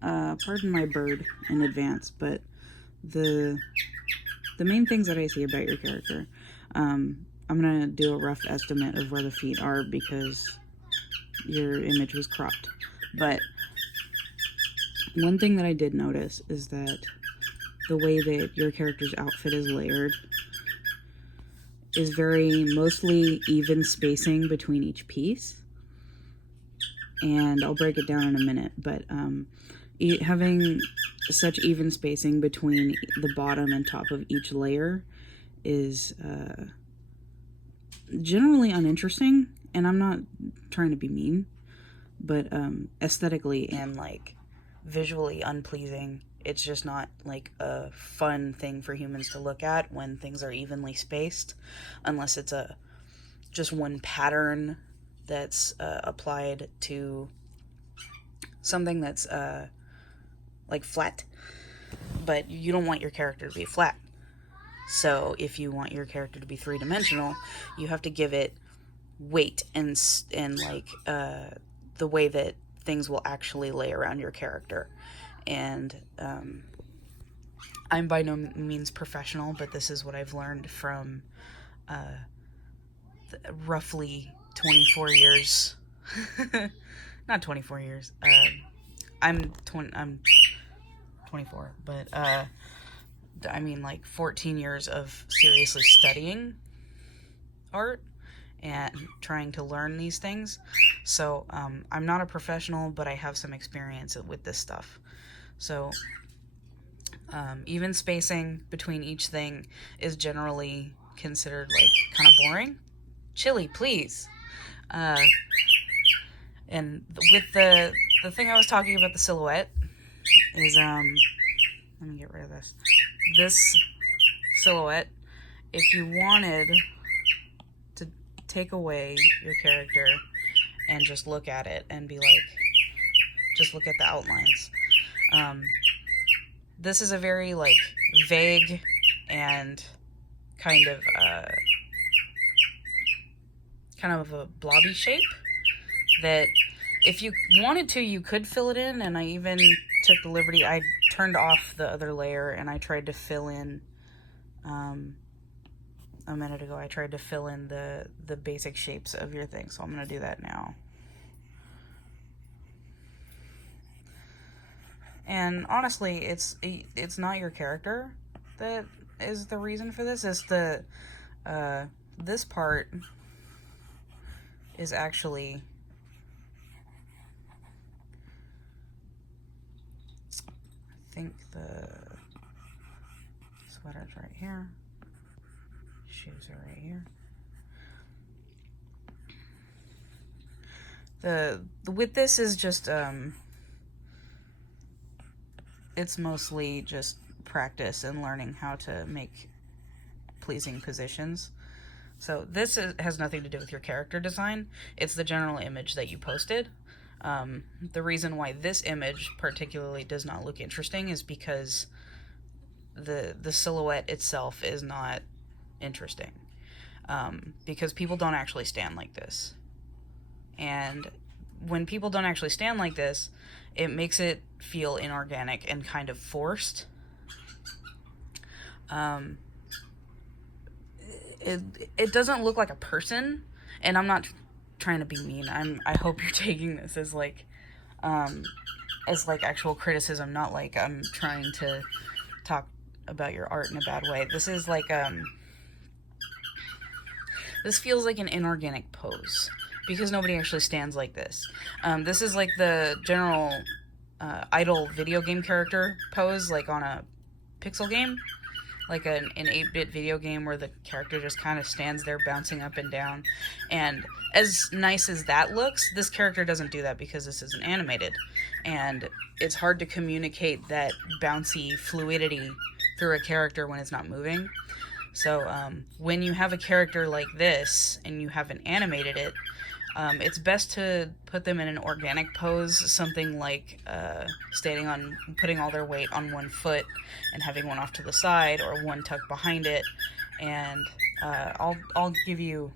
Pardon my bird in advance, but the main things that I see about your character, I'm gonna do a rough estimate of where the feet are because your image was cropped. But one thing that I did notice is that the way that your character's outfit is layered is very mostly even spacing between each piece. And I'll break it down in a minute, but having such even spacing between the bottom and top of each layer is generally uninteresting, and I'm not trying to be mean, but aesthetically and like visually unpleasing. It's just not like a fun thing for humans to look at when things are evenly spaced, unless it's just one pattern that's applied to something that's like flat. But you don't want your character to be flat. So if you want your character to be three-dimensional, you have to give it weight and like the way that things will actually lay around your character. And I'm by no means professional, but this is what I've learned from roughly 24 years. Not 24 years. I'm 24, but I mean like 14 years of seriously studying art and trying to learn these things. So I'm not a professional, but I have some experience with this stuff. So even spacing between each thing is generally considered like kind of boring. Chili, please. And with the thing I was talking about, the silhouette, is let me get rid of this. This silhouette, if you wanted to take away your character and just look at it and be like, just look at the outlines. This is a very like vague and kind of a blobby shape that if you wanted to, you could fill it in. And I even took the liberty, I turned off the other layer and I tried to fill in a minute ago, I tried to fill in the basic shapes of your thing. So I'm going to do that now. And honestly, it's not your character that is the reason for this. It's the this part is actually I think the sweater's right here. Shoes are right here. The with this is just it's mostly just practice and learning how to make pleasing positions. So this has nothing to do with your character design. It's the general image that you posted. The reason why this image particularly does not look interesting is because the silhouette itself is not interesting. Because people don't actually stand like this. And when people don't actually stand like this, it makes it feel inorganic and kind of forced. It doesn't look like a person, and I'm not trying to be mean. I hope you're taking this as like actual criticism, not like I'm trying to talk about your art in a bad way. This is like this feels like an inorganic pose because nobody actually stands like this. This is like the general idle video game character pose, like on a pixel game, like an 8-bit video game where the character just kind of stands there bouncing up and down. And as nice as that looks, this character doesn't do that because this isn't animated. And it's hard to communicate that bouncy fluidity through a character when it's not moving. So when you have a character like this and you haven't animated it, it's best to put them in an organic pose, something like putting all their weight on one foot and having one off to the side or one tucked behind it. And I'll give you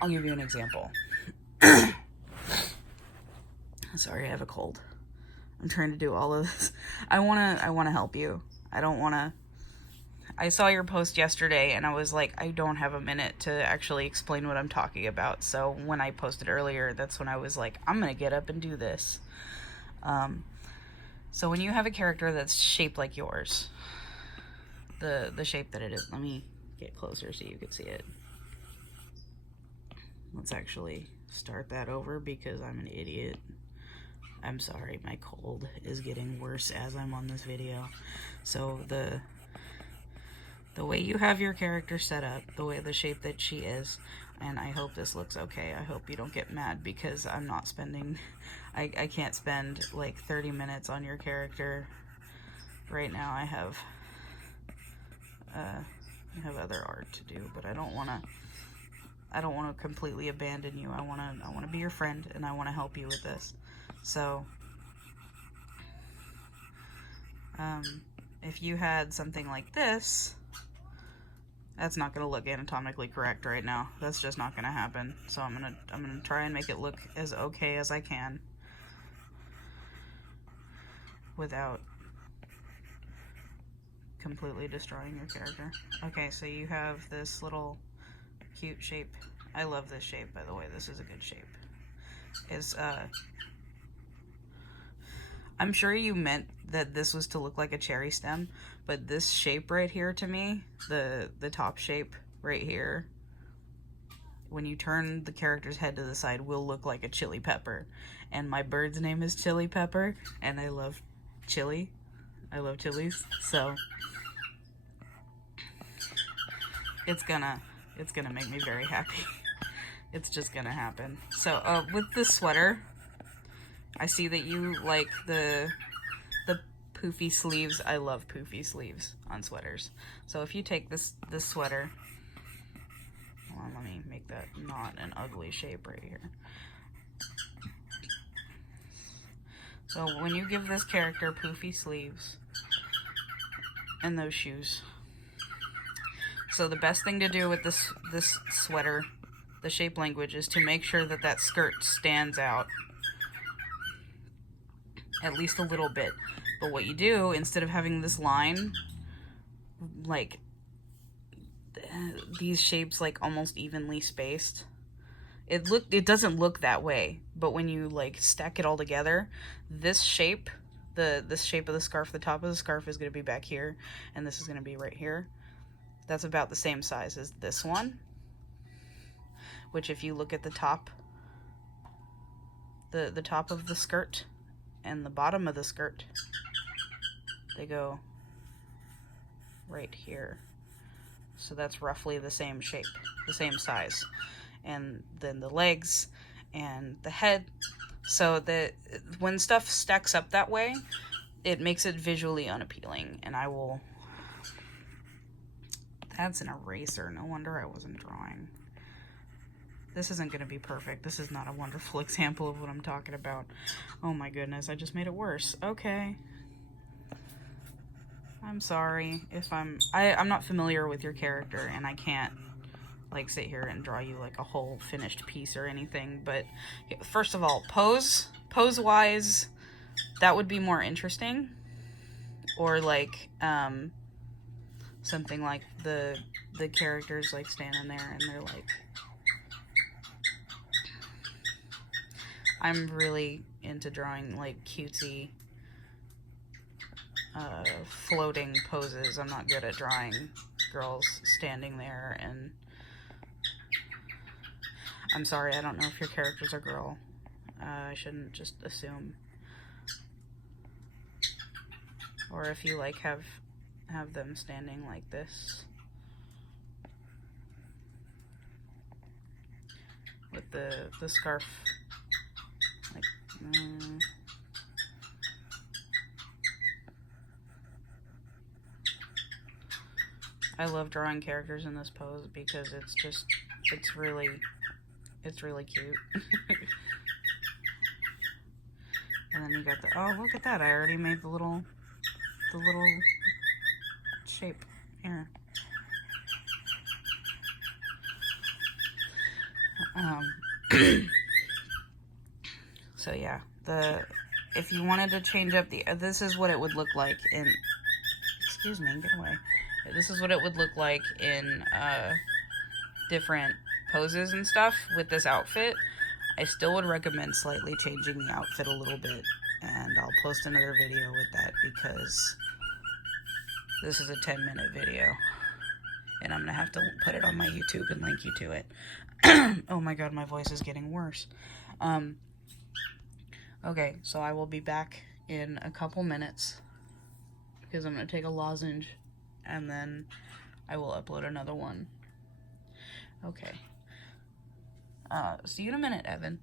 an example. Sorry, I have a cold. I'm trying to do all of this. I wanna help you. I saw your post yesterday and I was like, I don't have a minute to actually explain what I'm talking about. So when I posted earlier, that's when I was like, I'm gonna get up and do this. So when you have a character that's shaped like yours, the shape that it is, let me get closer so you can see it. Let's actually start that over because I'm an idiot. I'm sorry, my cold is getting worse as I'm on this video. So the way you have your character set up, the shape that she is, and I hope this looks okay. I hope you don't get mad because I'm not spending, I can't spend like 30 minutes on your character right now. I have other art to do, but I don't want to completely abandon you. I want to be your friend and I want to help you with this. So if you had something like this, that's not going to look anatomically correct right now. That's just not going to happen. So I'm going to try and make it look as okay as I can without completely destroying your character. Okay, so you have this little cute shape. I love this shape, by the way. This is a good shape. I'm sure you meant that this was to look like a cherry stem, but this shape right here to me, the top shape right here, when you turn the character's head to the side, will look like a chili pepper. And my bird's name is Chili Pepper, and I love chili. I love chilies, so it's gonna make me very happy. It's just gonna happen. So with the sweater, I see that you like the poofy sleeves. I love poofy sleeves on sweaters. So if you take this sweater, hold on, let me make that not an ugly shape right here. So when you give this character poofy sleeves and those shoes, so the best thing to do with this sweater, the shape language, is to make sure that that skirt stands out at least a little bit. But what you do, instead of having this line, like these shapes like almost evenly spaced, it doesn't look that way. But when you like stack it all together, this shape, this shape of the scarf, the top of the scarf is going to be back here, and this is going to be right here. That's about the same size as this one, which if you look at the top, the top of the skirt and the bottom of the skirt, they go right here. So that's roughly the same shape, the same size. And then the legs and the head. So that when stuff stacks up that way, it makes it visually unappealing. And I will... That's an eraser. No wonder I wasn't drawing. This isn't going to be perfect. This is not a wonderful example of what I'm talking about. Oh my goodness, I just made it worse. Okay. I'm sorry if I'm not familiar with your character and I can't like sit here and draw you like a whole finished piece or anything, but first of all, pose wise, that would be more interesting. Or like something like the characters like standing there and they're like, I'm really into drawing like cutesy floating poses. I'm not good at drawing girls standing there, and I'm sorry, I don't know if your character's a girl. I shouldn't just assume. Or if you like have them standing like this with the scarf like I love drawing characters in this pose because it's really cute. And then you got oh, look at that, I already made the little shape here. So yeah, if you wanted to change up the, this is what it would look like in, excuse me, get away. This is what it would look like in different poses and stuff with this outfit. I still would recommend slightly changing the outfit a little bit, and I'll post another video with that because this is a 10-minute video, and I'm gonna have to put it on my YouTube and link you to it. Oh my god, my voice is getting worse. Okay, so I will be back in a couple minutes because I'm gonna take a lozenge and then I will upload another one. Okay. See you in a minute, Evan.